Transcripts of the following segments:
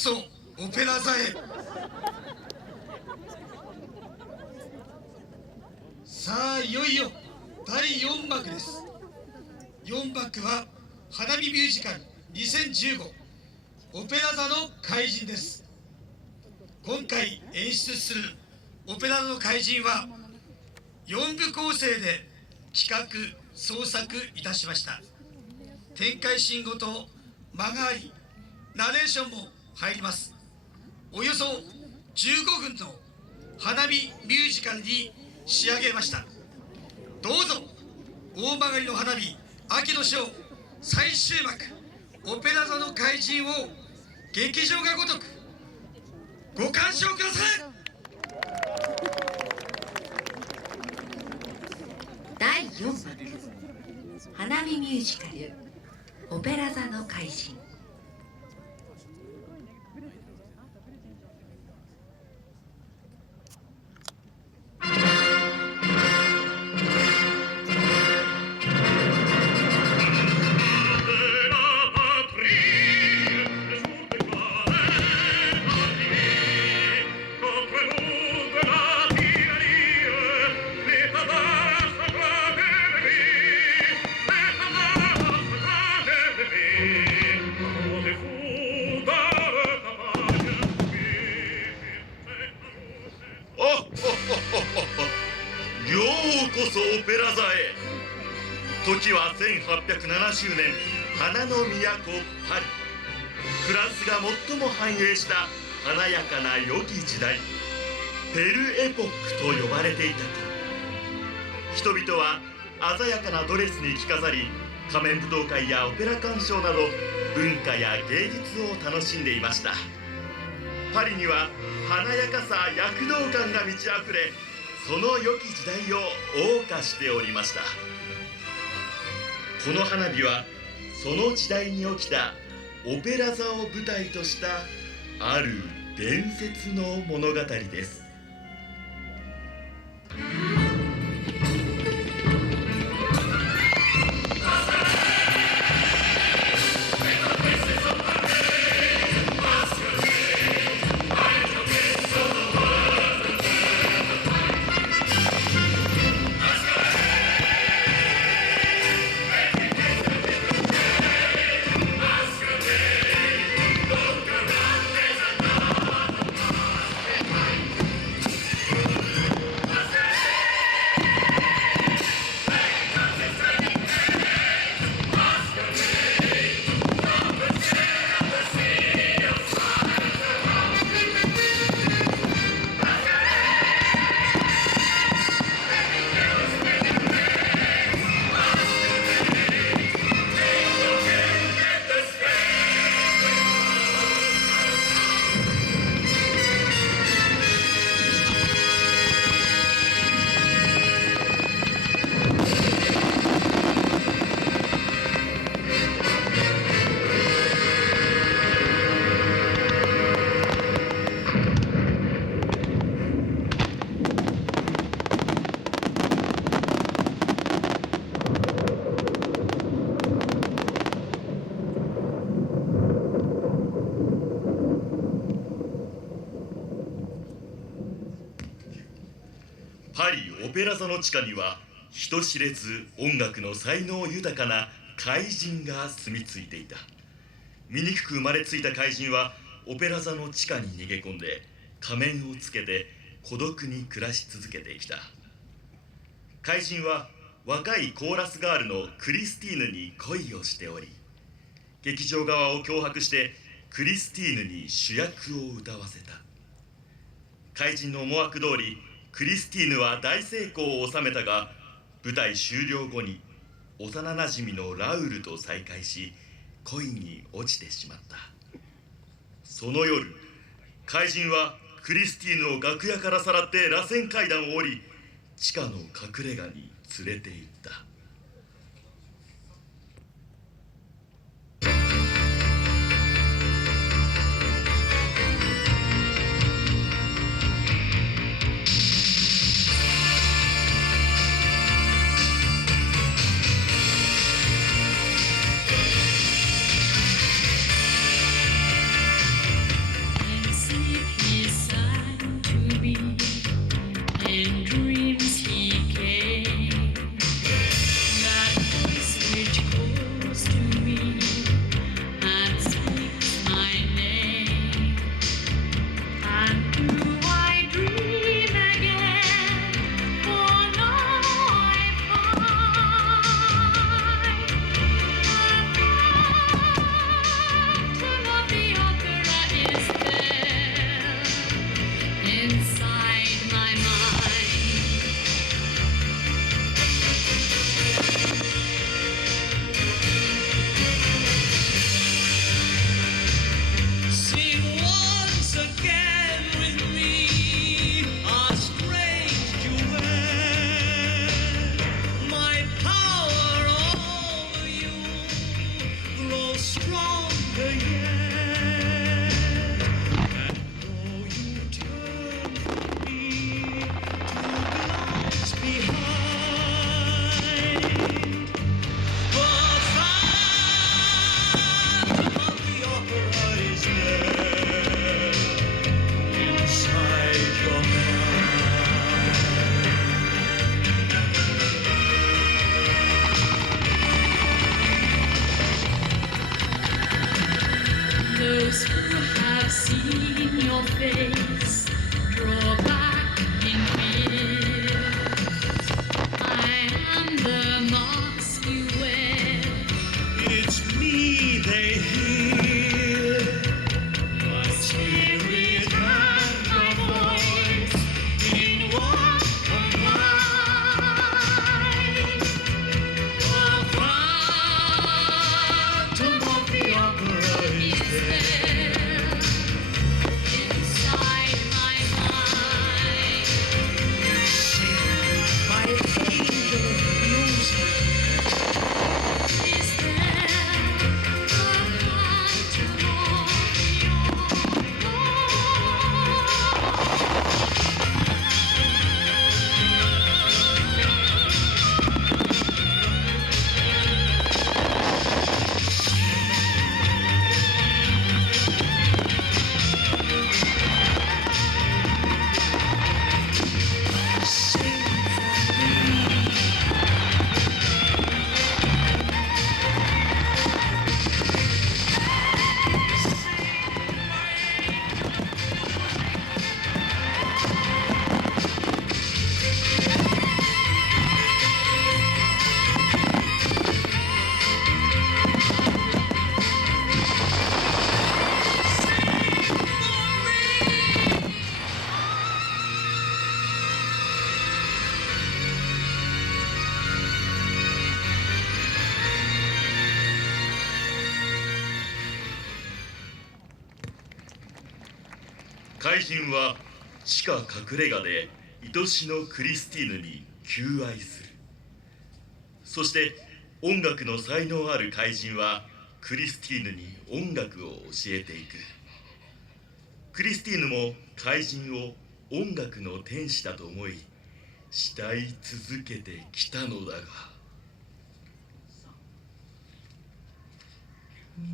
そオペラ座へ。さあいよいよ第4幕です。4幕は花火ミュージカル2015オペラ座の怪人です。今回演出するオペラ座の怪人は4部構成で企画創作いたしました。展開シーンごと間がありナレーションも入ります。およそ15分の花火ミュージカルに仕上げました。どうぞ大曲の花火秋の章最終幕オペラ座の怪人を劇場がごとくご鑑賞ください。第4幕花火ミュージカルオペラ座の怪人。オペラ座へ。時は1870年、花の都パリ。フランスが最も繁栄した華やかな良き時代、ペルエポックと呼ばれていた頃、人々は鮮やかなドレスに着飾り、仮面舞踏会やオペラ鑑賞など文化や芸術を楽しんでいました。パリには華やかさ躍動感が満ち溢れ、その良き時代を謳歌しておりました。この花火はその時代に起きたオペラ座を舞台としたある伝説の物語です。パリオペラ座の地下には人知れず音楽の才能豊かな怪人が住み着いていた。醜く生まれついた怪人はオペラ座の地下に逃げ込んで仮面をつけて孤独に暮らし続けてきた。怪人は若いコーラスガールのクリスティーヌに恋をしており、劇場側を脅迫してクリスティーヌに主役を歌わせた。怪人の思惑通りクリスティーヌは大成功を収めたが、舞台終了後に幼なじみのラウルと再会し恋に落ちてしまった。その夜、怪人はクリスティーヌを楽屋からさらって螺旋階段を降り、地下の隠れ家に連れて行った。Those who have seen your face draw back in fear. I am the mask you wear. It's me they hear. My spirit and my voice in one combined. The phantom of the opera is there. Inside my mind, My angel of music. is there a phantom of your怪人は地下隠れ家で愛しのクリスティーヌに求愛する。そして音楽の才能ある怪人はクリスティーヌに音楽を教えていく。クリスティーヌも怪人を音楽の天使だと思い慕い続けてきたのだが、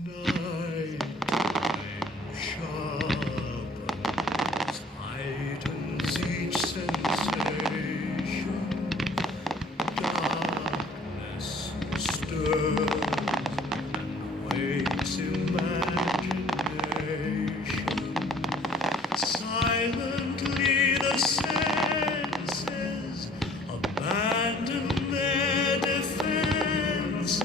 Night sharp tightens each sensation. Darkness stirs and wakes imagination. Silently the senses abandon their defenses.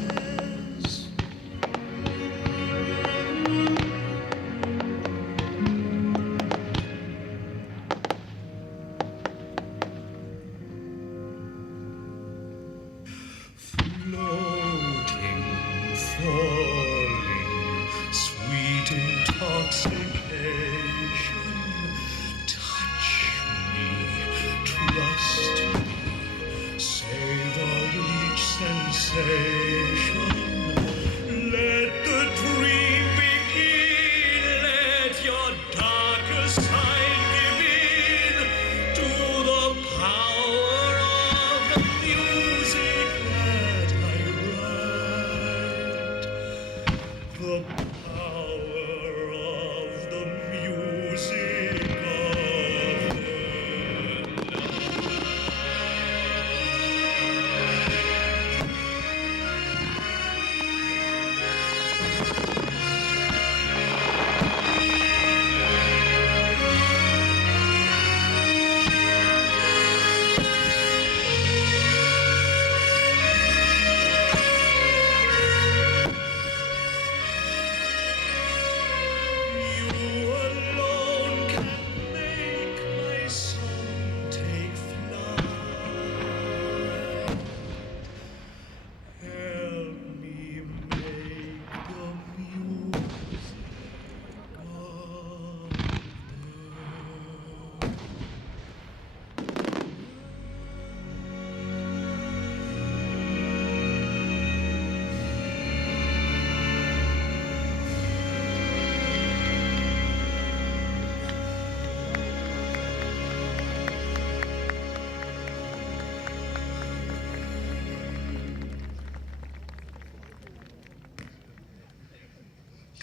Floating, falling, sweet intoxication. Touch me, trust me, savor each sensation. Let the dream begin, let your darker side give in to the power of the music that I write. The power of the music of the night.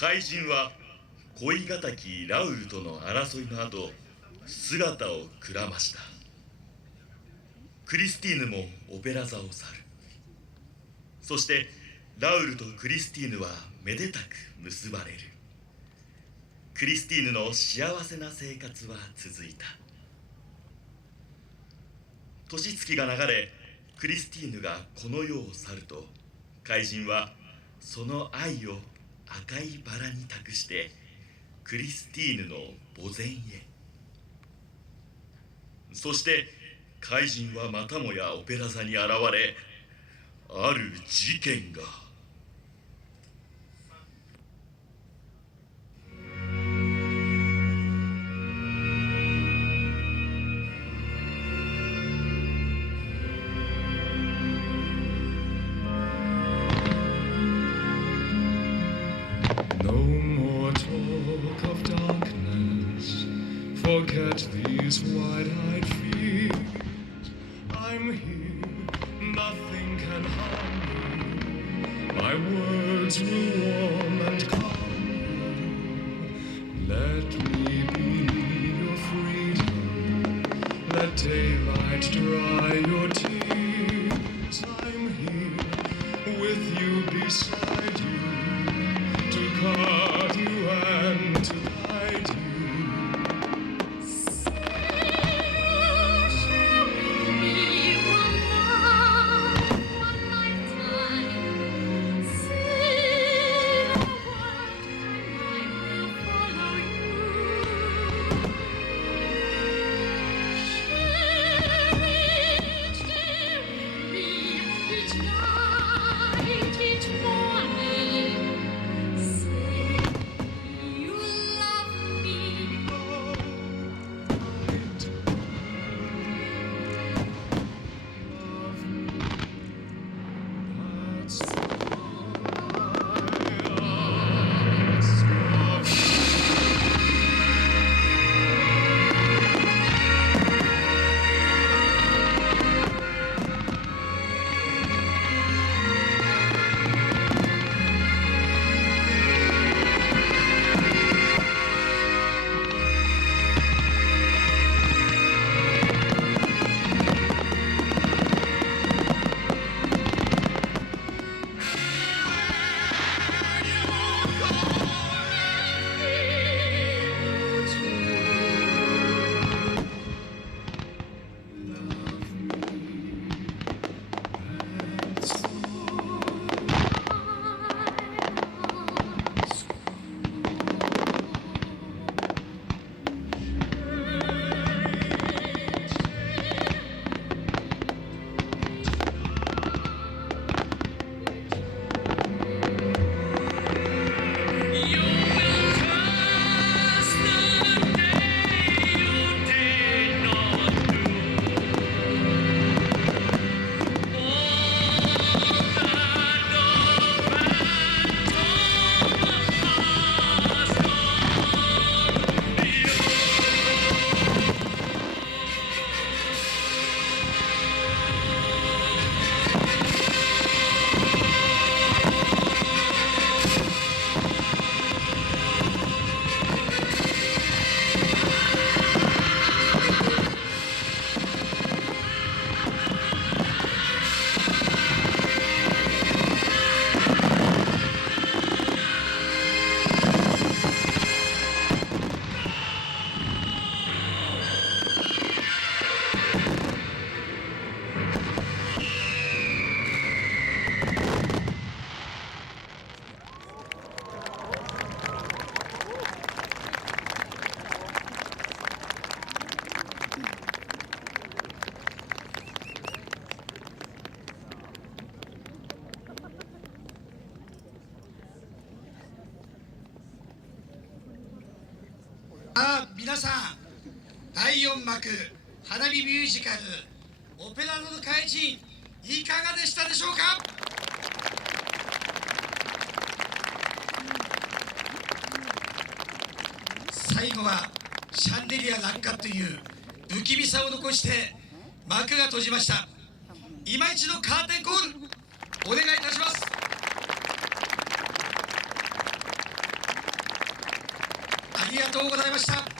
怪人は恋敵ラウルとの争いの後姿をくらました。クリスティーヌもオペラ座を去る。そしてラウルとクリスティーヌはめでたく結ばれる。クリスティーヌの幸せな生活は続いた。年月が流れ、クリスティーヌがこの世を去ると、怪人はその愛を赤いバラに託してクリスティーヌの墓前へ。そして怪人はまたもやオペラ座に現れ、ある事件が。No more talk of darkness. Forget these wide-eyed fears. I'm here, nothing can harm you. My words will warm and calm you. Let me be your freedom. Let daylight dry your tears. I'm here with you beside you. To guard you and to guide you.皆さん、第4幕花火ミュージカルオペラ座の怪人いかがでしたでしょうか。最後はシャンデリア落下という不気味さを残して幕が閉じました。今一度カーテンコールお願いいたします。ありがとうございました。